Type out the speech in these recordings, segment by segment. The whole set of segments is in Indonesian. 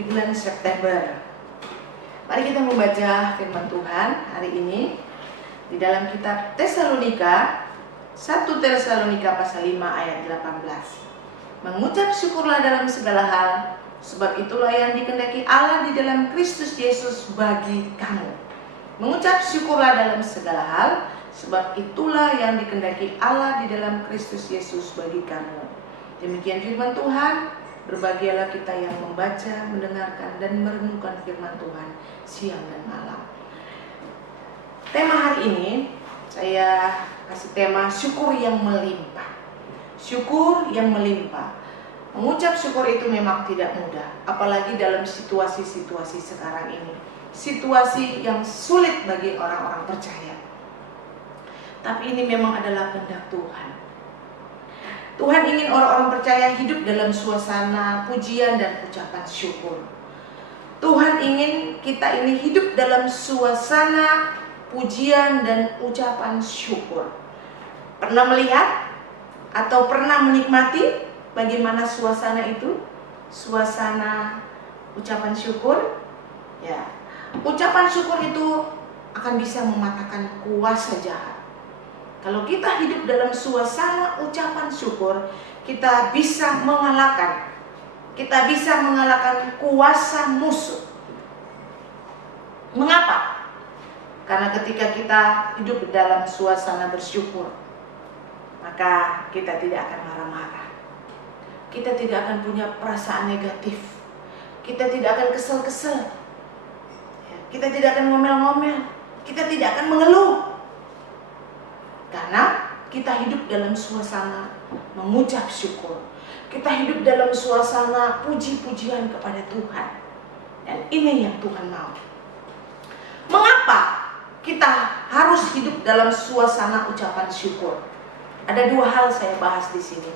di bulan September. Mari kita membaca firman Tuhan hari ini di dalam kitab Tesalonika, 1 Tesalonika pasal 5 ayat 18. Mengucap syukurlah dalam segala hal, sebab itulah yang dikehendaki Allah di dalam Kristus Yesus bagi kamu. Mengucap syukurlah dalam segala hal, sebab itulah yang dikehendaki Allah di dalam Kristus Yesus bagi kamu. Demikian firman Tuhan. Berbahagialah kita yang membaca, mendengarkan, dan merenungkan firman Tuhan siang dan malam. Tema hari ini saya kasih tema syukur yang melimpah. Syukur yang melimpah. Mengucap syukur itu memang tidak mudah, apalagi dalam situasi-situasi sekarang ini. Situasi yang sulit bagi orang-orang percaya. Tapi ini memang adalah kehendak Tuhan. Tuhan ingin orang-orang percaya hidup dalam suasana pujian dan ucapan syukur. Tuhan ingin kita ini hidup dalam suasana pujian dan ucapan syukur. Pernah melihat atau pernah menikmati bagaimana suasana itu? Suasana ucapan syukur? Ya, ucapan syukur itu akan bisa mematahkan kuasa jahat. Kalau kita hidup dalam suasana ucapan syukur, kita bisa mengalahkan kuasa musuh. Mengapa? Karena ketika kita hidup dalam suasana bersyukur, maka kita tidak akan marah-marah. Kita tidak akan punya perasaan negatif. Kita tidak akan kesel-kesel. Kita tidak akan ngomel-ngomel. Kita tidak akan mengeluh. Karena kita hidup dalam suasana mengucap syukur. Kita hidup dalam suasana puji-pujian kepada Tuhan. Dan ini yang Tuhan mau. Mengapa kita harus hidup dalam suasana ucapan syukur? Ada dua hal saya bahas di sini.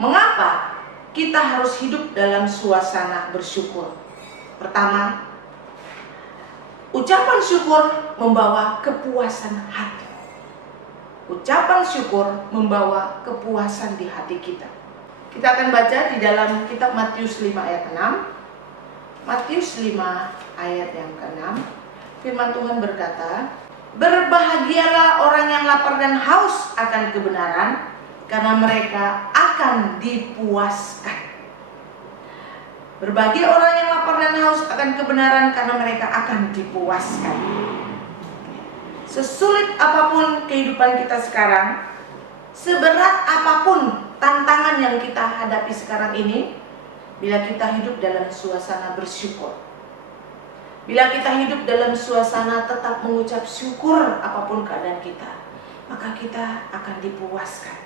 Mengapa kita harus hidup dalam suasana bersyukur? Pertama, ucapan syukur membawa kepuasan hati. Ucapan syukur membawa kepuasan di hati kita. Kita akan baca di dalam kitab Matius 5 ayat 6. Matius 5 ayat yang ke-6. Firman Tuhan berkata, berbahagialah orang yang lapar dan haus akan kebenaran, karena mereka akan dipuaskan. Berbahagia orang yang lapar dan haus akan kebenaran, karena mereka akan dipuaskan. Sesulit apapun kehidupan kita sekarang, seberat apapun tantangan yang kita hadapi sekarang ini, bila kita hidup dalam suasana bersyukur, bila kita hidup dalam suasana tetap mengucap syukur apapun keadaan kita, maka kita akan dipuaskan.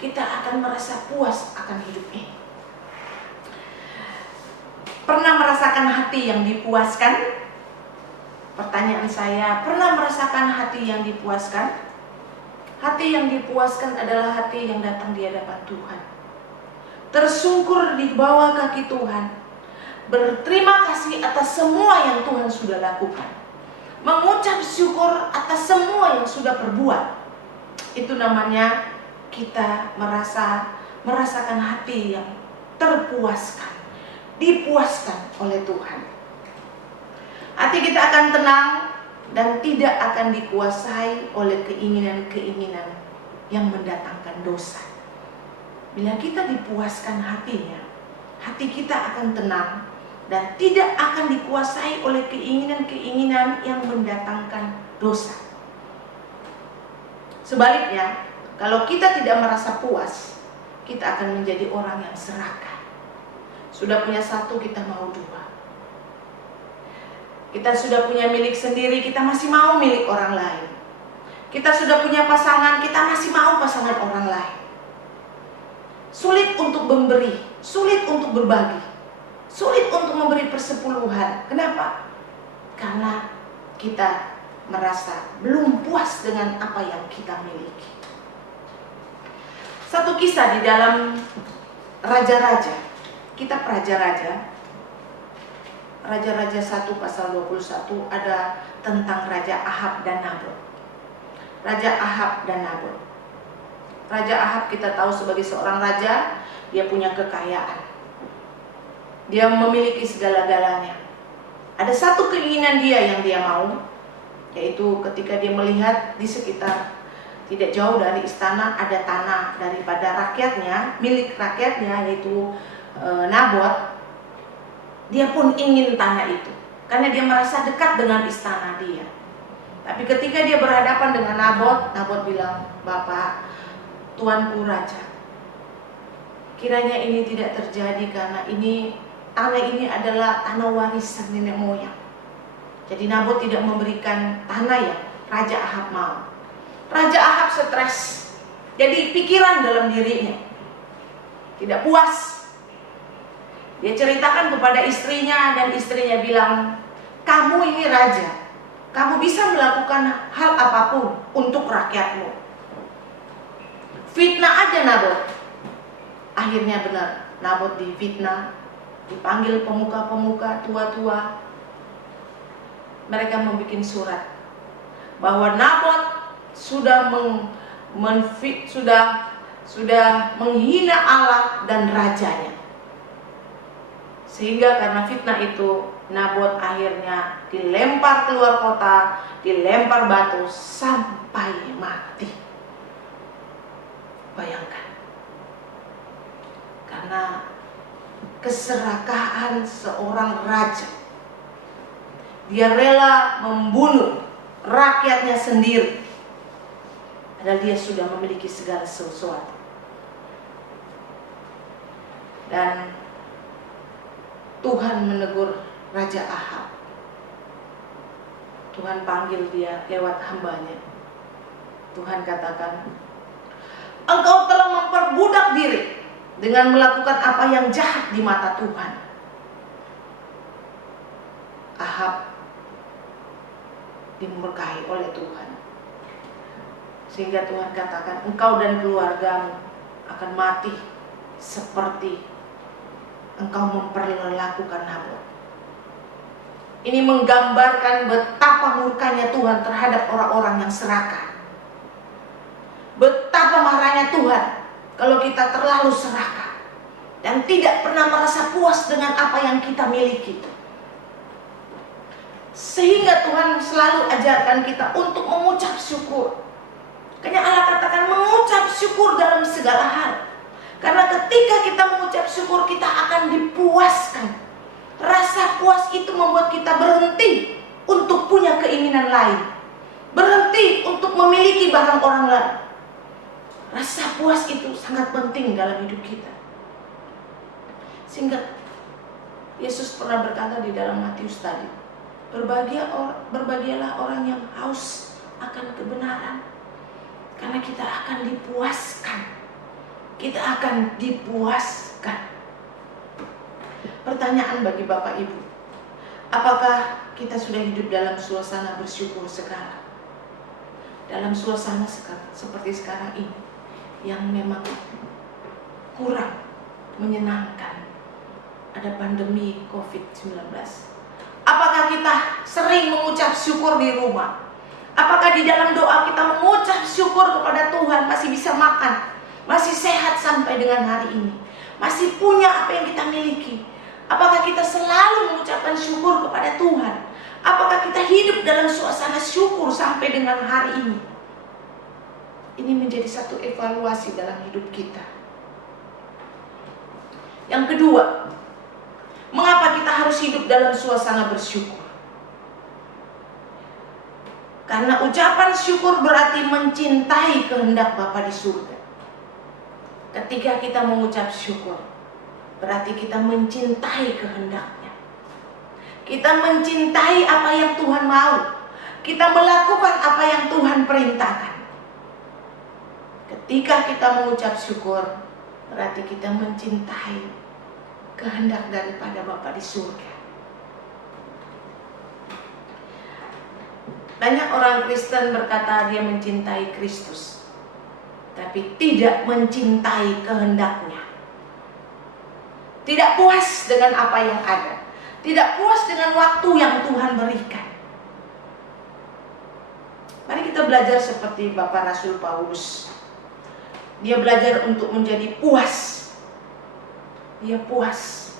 Kita akan merasa puas akan hidup ini. Pernah merasakan hati yang dipuaskan? Pertanyaan saya, pernah merasakan hati yang dipuaskan? Hati yang dipuaskan adalah hati yang datang di hadapan Tuhan, tersungkur di bawah kaki Tuhan, berterima kasih atas semua yang Tuhan sudah lakukan, mengucap syukur atas semua yang sudah berbuat. Itu namanya kita merasakan hati yang terpuaskan, dipuaskan oleh Tuhan. Hati kita akan tenang dan tidak akan dikuasai oleh keinginan-keinginan yang mendatangkan dosa. Bila kita dipuaskan hatinya, hati kita akan tenang dan tidak akan dikuasai oleh keinginan-keinginan yang mendatangkan dosa. Sebaliknya, kalau kita tidak merasa puas, kita akan menjadi orang yang serakah. Sudah punya satu, kita mau dua. Kita sudah punya milik sendiri, kita masih mau milik orang lain. Kita sudah punya pasangan, kita masih mau pasangan orang lain. Sulit untuk memberi, sulit untuk berbagi, sulit untuk memberi persepuluhan. Kenapa? Karena kita merasa belum puas dengan apa yang kita miliki. Satu kisah di dalam Raja-Raja, kitab Raja-Raja, Raja-Raja 1 pasal 21 ada tentang Raja Ahab dan Nabot. Raja Ahab dan Nabot. Raja Ahab kita tahu sebagai seorang raja, dia punya kekayaan. Dia memiliki segala-galanya. Ada satu keinginan dia yang dia mau, yaitu ketika dia melihat di sekitar tidak jauh dari istana ada tanah daripada rakyatnya, milik rakyatnya, yaitu Nabot. Dia pun ingin tanah itu karena dia merasa dekat dengan istana dia. Tapi ketika dia berhadapan dengan Nabot, Nabot bilang, "Bapak, tuanku raja, kiranya ini tidak terjadi karena tanah ini adalah tanah warisan nenek moyang." Jadi Nabot tidak memberikan tanah yang Raja Ahab mau. Raja Ahab stres. Jadi pikiran dalam dirinya tidak puas. Dia ceritakan kepada istrinya dan istrinya bilang, "Kamu ini raja, kamu bisa melakukan hal apapun untuk rakyatmu. Fitnah aja Nabot." Akhirnya benar, Nabot difitnah, dipanggil pemuka-pemuka tua-tua. Mereka membuat surat bahwa Nabot sudah menghina Allah dan rajanya. Sehingga karena fitnah itu, Nabot akhirnya dilempar keluar kota, dilempar batu sampai mati. Bayangkan, karena keserakahan seorang raja, dia rela membunuh rakyatnya sendiri, padahal dia sudah memiliki segala sesuatu. Dan Tuhan menegur Raja Ahab. Tuhan panggil dia lewat hambanya. Tuhan katakan, "Engkau telah memperbudak diri dengan melakukan apa yang jahat di mata Tuhan." Ahab dimurkai oleh Tuhan, sehingga Tuhan katakan, "Engkau dan keluargamu akan mati seperti engkau memperlakukan Nabot." Ini menggambarkan betapa murkanya Tuhan terhadap orang-orang yang serakah. Betapa marahnya Tuhan kalau kita terlalu serakah dan tidak pernah merasa puas dengan apa yang kita miliki. Sehingga Tuhan selalu ajarkan kita untuk mengucap syukur. Karena Allah katakan mengucap syukur dalam segala hal. Karena ketika kita mengucap syukur, kita akan dipuaskan. Rasa puas itu membuat kita berhenti untuk punya keinginan lain, berhenti untuk memiliki barang orang lain. Rasa puas itu sangat penting dalam hidup kita. Sehingga Yesus pernah berkata di dalam Matius tadi, berbahagialah orang yang haus akan kebenaran, karena kita akan dipuaskan. Kita akan dipuaskan. Pertanyaan bagi Bapak Ibu, apakah kita sudah hidup dalam suasana bersyukur sekarang? Dalam suasana seperti sekarang ini, yang memang kurang menyenangkan, ada pandemi COVID-19. Apakah kita sering mengucap syukur di rumah? Apakah di dalam doa kita mengucap syukur kepada Tuhan, masih bisa makan, masih sehat sampai dengan hari ini, masih punya apa yang kita miliki? Apakah kita selalu mengucapkan syukur kepada Tuhan? Apakah kita hidup dalam suasana syukur sampai dengan hari ini? Ini menjadi satu evaluasi dalam hidup kita. Yang kedua, mengapa kita harus hidup dalam suasana bersyukur? Karena ucapan syukur berarti mencintai kehendak Bapa di surga. Ketika kita mengucap syukur, berarti kita mencintai kehendaknya. Kita mencintai apa yang Tuhan mau. Kita melakukan apa yang Tuhan perintahkan. Ketika kita mengucap syukur, berarti kita mencintai kehendak daripada Bapa di surga. Banyak orang Kristen berkata dia mencintai Kristus, tapi tidak mencintai kehendaknya. Tidak puas dengan apa yang ada, tidak puas dengan waktu yang Tuhan berikan. Mari kita belajar seperti Bapak Rasul Paulus. Dia belajar untuk menjadi puas. Dia puas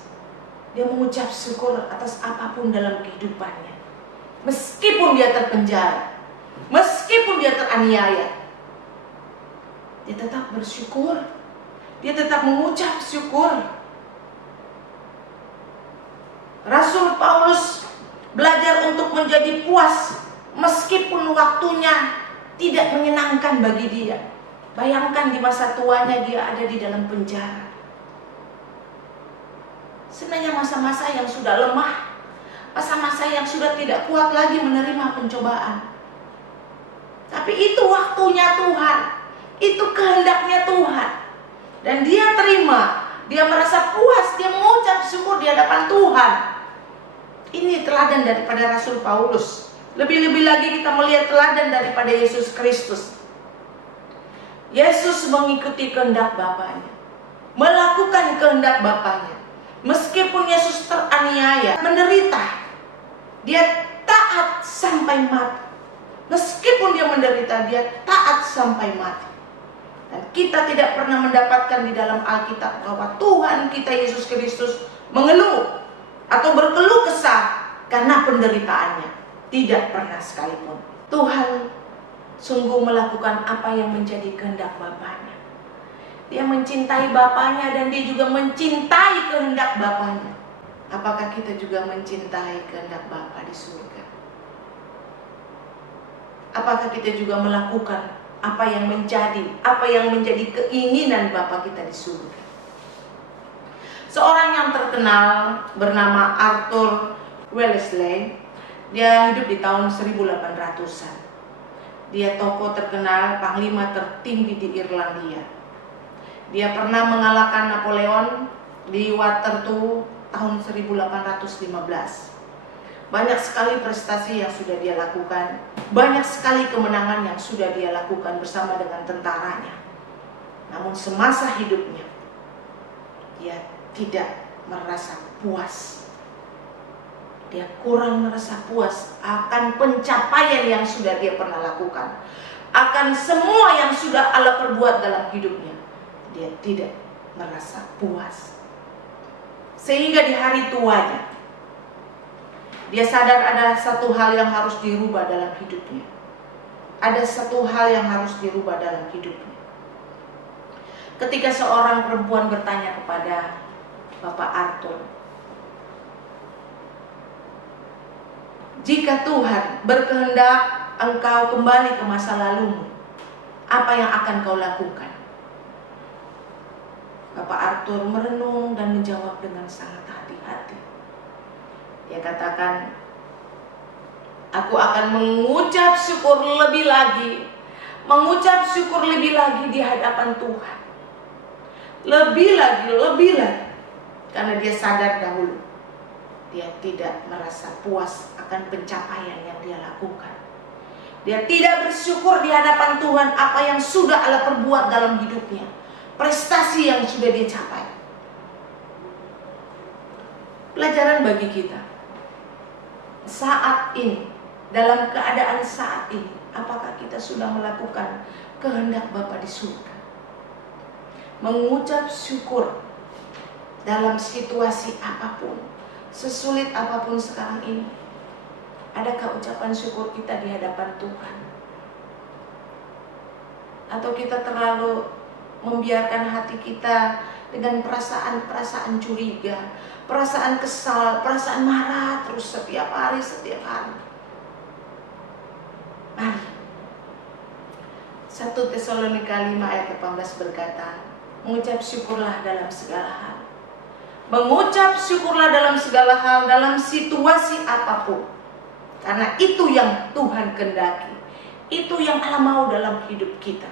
Dia mengucap syukur atas apapun dalam kehidupannya. Meskipun dia terpenjara, meskipun dia teraniaya, dia tetap bersyukur. Dia tetap mengucap syukur. Rasul Paulus belajar untuk menjadi puas meskipun waktunya tidak menyenangkan bagi dia. Bayangkan di masa tuanya dia ada di dalam penjara. Sebenarnya masa-masa yang sudah lemah, masa-masa yang sudah tidak kuat lagi menerima pencobaan. Tapi itu waktunya Tuhan, itu kehendaknya Tuhan. Dan dia terima, dia merasa puas, dia mengucap syukur di hadapan Tuhan. Ini teladan daripada Rasul Paulus. Lebih-lebih lagi kita melihat teladan daripada Yesus Kristus. Yesus mengikuti kehendak Bapanya, melakukan kehendak Bapanya. Meskipun Yesus teraniaya, menderita, dia taat sampai mati. Meskipun dia menderita, dia taat sampai mati. Dan kita tidak pernah mendapatkan di dalam Alkitab bahwa Tuhan kita Yesus Kristus mengeluh atau berkeluh kesah karena penderitaannya. Tidak pernah sekalipun. Tuhan sungguh melakukan apa yang menjadi kehendak Bapanya. Dia mencintai Bapanya dan dia juga mencintai kehendak Bapanya. Apakah kita juga mencintai kehendak Bapa di surga? Apakah kita juga melakukan apa yang menjadi keinginan Bapa kita di surga? Seorang yang terkenal bernama Arthur Wellesley, dia hidup di tahun 1800-an. Dia tokoh terkenal, panglima tertinggi di Irlandia. Dia pernah mengalahkan Napoleon di Waterloo tahun 1815. Banyak sekali prestasi yang sudah dia lakukan, banyak sekali kemenangan yang sudah dia lakukan bersama dengan tentaranya. Namun semasa hidupnya, dia tidak merasa puas. Dia kurang merasa puas akan pencapaian yang sudah dia pernah lakukan, akan semua yang sudah Allah perbuat dalam hidupnya. Dia tidak merasa puas. Sehingga di hari tuanya, dia sadar ada satu hal yang harus dirubah dalam hidupnya. Ada satu hal yang harus dirubah dalam hidupnya. Ketika seorang perempuan bertanya kepada Bapak Arthur, jika Tuhan berkehendak engkau kembali ke masa lalumu, apa yang akan kau lakukan? Bapak Arthur merenung dan menjawab dengan sangat hati-hati. Dia katakan, aku akan mengucap syukur lebih lagi, mengucap syukur lebih lagi di hadapan Tuhan. Lebih lagi. Karena dia sadar dahulu, dia tidak merasa puas akan pencapaian yang dia lakukan. Dia tidak bersyukur di hadapan Tuhan apa yang sudah Allah perbuat dalam hidupnya, prestasi yang sudah dia capai. Pelajaran bagi kita saat ini, dalam keadaan saat ini, apakah kita sudah melakukan kehendak Bapa di surga? Mengucap syukur dalam situasi apapun, sesulit apapun sekarang ini. Adakah ucapan syukur kita di hadapan Tuhan? Atau kita terlalu membiarkan hati kita dengan perasaan-perasaan curiga, perasaan kesal, perasaan marah terus setiap hari. Mari. 1 Tesalonika 5 ayat 18 berkata, mengucap syukurlah dalam segala hal. Mengucap syukurlah dalam segala hal, dalam situasi apapun. Karena itu yang Tuhan kehendaki. Itu yang Allah mau dalam hidup kita.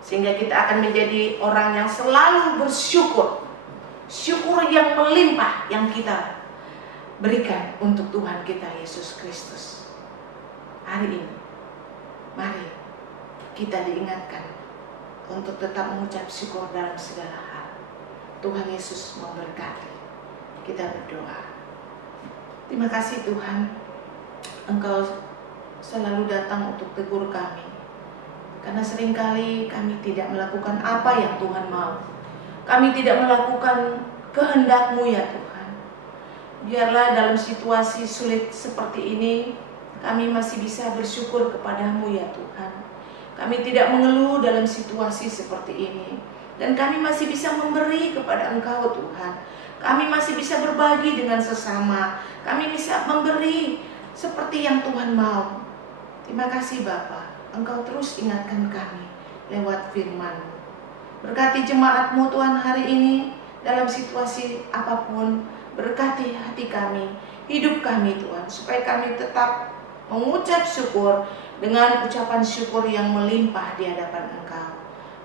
Sehingga kita akan menjadi orang yang selalu bersyukur. Syukur yang melimpah yang kita berikan untuk Tuhan kita Yesus Kristus. Hari ini, mari kita diingatkan untuk tetap mengucap syukur dalam segala hal. Tuhan Yesus memberkati. Kita berdoa. Terima kasih Tuhan, Engkau selalu datang untuk tegur kami. Karena seringkali kami tidak melakukan apa yang Tuhan mau. Kami tidak melakukan kehendak-Mu ya Tuhan. Biarlah dalam situasi sulit seperti ini, kami masih bisa bersyukur kepada-Mu ya Tuhan. Kami tidak mengeluh dalam situasi seperti ini, dan kami masih bisa memberi kepada Engkau Tuhan. Kami masih bisa berbagi dengan sesama. Kami bisa memberi seperti yang Tuhan mau. Terima kasih Bapa, Engkau terus ingatkan kami lewat firman-Mu. Berkati jemaat-Mu Tuhan hari ini dalam situasi apapun. Berkati hati kami, hidup kami Tuhan, supaya kami tetap mengucap syukur dengan ucapan syukur yang melimpah di hadapan Engkau.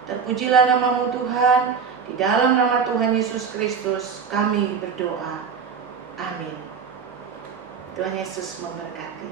Terpujilah nama-Mu Tuhan, di dalam nama Tuhan Yesus Kristus kami berdoa. Amin. Tuhan Yesus memberkati.